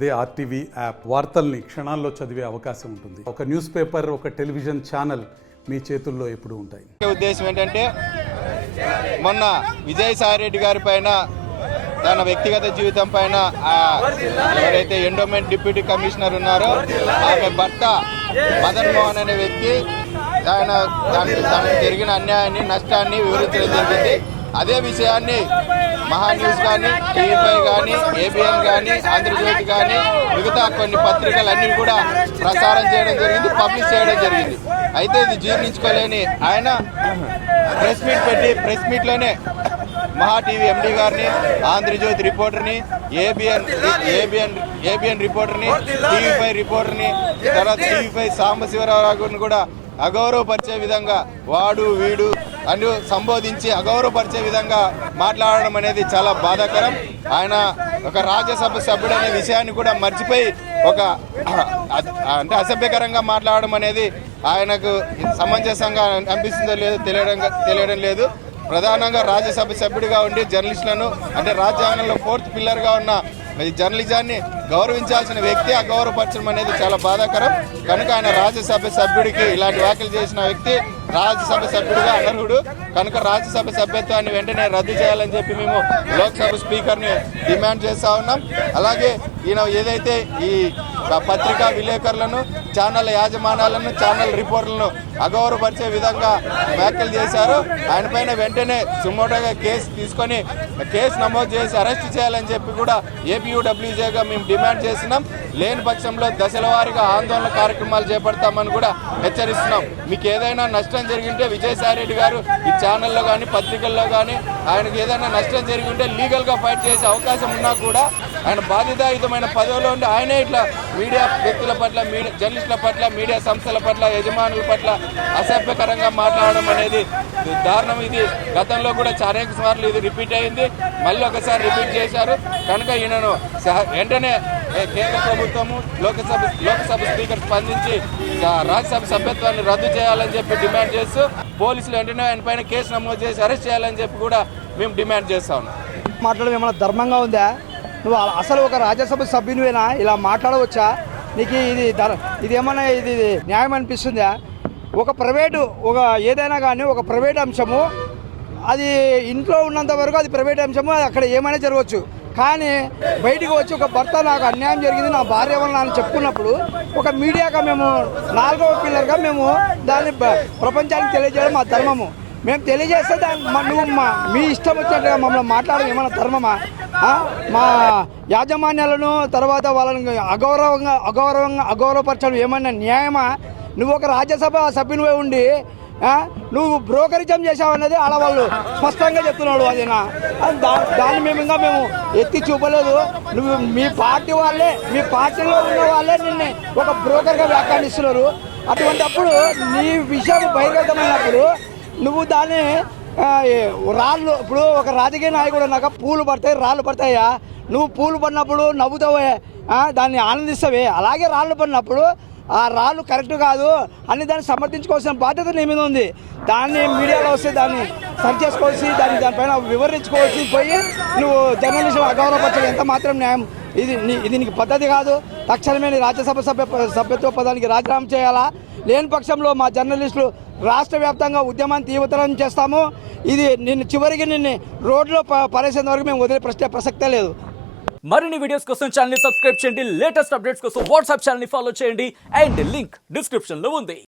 అదే RTV app వార్తల్ని క్షణాల్లో చదివే అవకాశం ఉంటుంది. ఒక న్యూస్ పేపర్, ఒక టెలివిజన్ ఛానల్ మీ చేతుల్లో ఎప్పుడూ ఉంటాయి. ఉద్దేశం ఏంటంటే మొన్న విజయసాయిరెడ్డి గారి పైన తన వ్యక్తిగత జీవితం పైన ఎవరైతే ఎండోమెంట్ డిప్యూటీ కమిషనర్ ఉన్నారో ఆమె భర్త మదన్ మోహన్ అనే వ్యక్తి తనకు జరిగిన అన్యాయాన్ని, నష్టాన్ని వివరించడం జరిగింది. అదే విషయాన్ని మహా న్యూస్ కానీ, టీవీ5 కానీ, ఏబిఎన్ కానీ, ఆంధ్రజ్యోతి కానీ మిగతా కొన్ని పత్రికలన్నీ కూడా ప్రసారం చేయడం జరిగింది, పబ్లిష్ చేయడం జరిగింది. అయితే ఇది జీర్ణించుకోలేని ఆయన ప్రెస్ మీట్ పెట్టి ప్రెస్ మీట్లోనే మహా టీవీ ఎండీ గారిని, ఆంధ్రజ్యోతి రిపోర్టర్ని, ఏబిఎన్ రిపోర్టర్ని, టీవీ5 రిపోర్టర్ని, తర్వాత టీవీ5 సాంబశివరావుని కూడా అగౌరవపరిచే విధంగా వాడు వీడు అని సంబోధించి అగౌరవపరిచే విధంగా మాట్లాడడం అనేది చాలా బాధాకరం. ఆయన ఒక రాజ్యసభ సభ్యుడు అనే విషయాన్ని కూడా మర్చిపోయి అంటే అసభ్యకరంగా మాట్లాడడం అనేది ఆయనకు సమంజసంగా అనిపిస్తుందో లేదో తెలియడం లేదు. ప్రధానంగా రాజ్యసభ సభ్యుడిగా ఉండి జర్నలిస్టులను అంటే రాజ్యాంగంలో 4th పిల్లర్గా ఉన్న ఈ జర్నలిజాన్ని గౌరవించాల్సిన వ్యక్తి అగౌరవపరచడం అనేది చాలా బాధాకరం. కనుక ఆయన రాజ్యసభ సభ్యుడికి ఇలాంటి వ్యాఖ్యలు చేసిన వ్యక్తి రాజ్యసభ సభ్యుడిగా అనర్హుడు. కనుక రాజ్యసభ సభ్యత్వాన్ని వెంటనే రద్దు చేయాలని చెప్పి మేము లోక్సభ స్పీకర్ని డిమాండ్ చేస్తూ ఉన్నాం. అలాగే ఈయన ఏదైతే ఈ పత్రికా విలేకరులను, ఛానల్ యాజమాన్యాలను, ఛానల్ రిపోర్టర్లను అగౌరవపరిచే విధంగా వ్యాఖ్యలు చేశారు. ఆయన పైన వెంటనే సుమోటోగా కేసు నమోదు చేసి అరెస్ట్ చేయాలని చెప్పి కూడా ఏపీయూడబ్ల్యూజేగా మేము డిమాండ్ చేస్తున్నాం. లేని పక్షంలో దశల వారీగా ఆందోళన కార్యక్రమాలు చేపడతామని కూడా హెచ్చరిస్తున్నాం. మీకు ఏదైనా నష్టం జరిగింటే విజయసాయిరెడ్డి గారు ఈ ఛానల్లో కానీ, పత్రికల్లో కానీ ఆయనకు ఏదైనా నష్టం జరిగింటే లీగల్గా ఫైట్ చేసే అవకాశం ఉన్నా కూడా ఆయన బాధ్యతాయుతమైన పదవిలో ఉండి ఆయనే ఇట్లా మీడియా వ్యక్తుల పట్ల, జర్నలిస్టుల పట్ల, మీడియా సంస్థల పట్ల, యజమానుల పట్ల అసభ్యకరంగా మాట్లాడడం అనేది దారుణం. ఇది గతంలో కూడా అనేక సార్లు ఇది రిపీట్ అయింది, మళ్ళీ ఒకసారి రిపీట్ చేశారు. కనుక ఈయనను వెంటనే కేంద్ర ప్రభుత్వము, లోక్సభ స్పీకర్ స్పందించి రాజ్యసభ సభ్యత్వాన్ని రద్దు చేయాలని చెప్పి డిమాండ్ చేస్తూ పోలీసులు వెంటనే ఆయన పైన కేసు నమోదు చేసి అరెస్ట్ చేయాలని చెప్పి కూడా మేము డిమాండ్ చేస్తా ఉన్నాం. మాట్లాడడం ఏమైనా ధర్మంగా ఉందా? నువ్వు అసలు ఒక రాజ్యసభ సభ్యునివేనా? ఇలా మాట్లాడవచ్చా? నీకు ఇది ఏమన్నా ఇది న్యాయం అనిపిస్తుందా? ఒక ప్రైవేటు ఏదైనా కానీ ఒక ప్రైవేట్ అంశము, అది ఇంట్లో ఉన్నంత వరకు అది ప్రైవేట్ అంశము, అక్కడ ఏమైనా జరగవచ్చు. కానీ బయటికి వచ్చి ఒక భర్త నాకు అన్యాయం జరిగింది, నా భార్య వల్ల అని చెప్పుకున్నప్పుడు ఒక మీడియాగా మేము 4వ పిల్లర్గా మేము దాన్ని ప్రపంచానికి తెలియజేయడం మా ధర్మము. మేము తెలియజేస్తే నువ్వు మీ ఇష్టం వచ్చినట్టుగా మమ్మల్ని మాట్లాడడం ఏమైనా ధర్మమా? మా యాజమాన్యాలను తర్వాత వాళ్ళని అగౌరవపరచడం ఏమన్నా న్యాయమా? నువ్వు ఒక రాజ్యసభ సభ్యునివే ఉండి నువ్వు బ్రోకరిజం చేసావన్నది ఆడవాళ్ళు స్పష్టంగా చెప్తున్నాడు. అది దాన్ని మేము ఎత్తి చూపలేదు. నువ్వు మీ పార్టీ వాళ్ళే, మీ పార్టీలో ఉన్న వాళ్ళే నిన్ను ఒక బ్రోకర్గా వ్యాఖ్యానిస్తున్నారు. అటువంటిప్పుడు నీ విషయం బహిర్గతమైనప్పుడు నువ్వు దాన్ని రాళ్ళు, ఇప్పుడు ఒక రాజకీయ నాయకుడు అన్నాక పూలు పడతాయి, రాళ్ళు పడతాయా? నువ్వు పూలు పడినప్పుడు నవ్వుతావే, దాన్ని ఆనందిస్తావే. అలాగే రాళ్ళు పడినప్పుడు ఆ రాళ్ళు కరెక్ట్ కాదు అని దాన్ని సమర్థించుకోవాల్సిన బాధ్యత నీ మీద ఉంది. దాన్ని మీడియాలో వస్తే దాన్ని సరి చేసుకోవాల్సి, దానిపైన వివరించుకోవాల్సి పోయి నువ్వు జర్నలిస్టు అగౌరవపరచడం ఎంత మాత్రం న్యాయం? ఇది నీకు పద్ధతి కాదు. తక్షణమే రాజ్యసభ సభ్యత్వ పదానికి రాజీనామా చేయాలా? లేని పక్షంలో మా జర్నలిస్టులు రాష్ట్ర వ్యాప్తంగా ఉద్యమాన్ని తీవ్రతరం చేస్తాము. ఇది చివరికి నిన్ను రోడ్లో పరేసేంత వరకు మేము వదిలే ప్రసక్తే లేదు. మరిన్ని వీడియోస్ కోసం ఛానల్ ని సబ్స్క్రైబ్ చేయండి, లేటెస్ట్ అప్డేట్స్ కోసం వాట్సాప్ ఛానల్ ని ఫాలో చేయండి, అండ్ లింక్ డిస్క్రిప్షన్ లో ఉంది.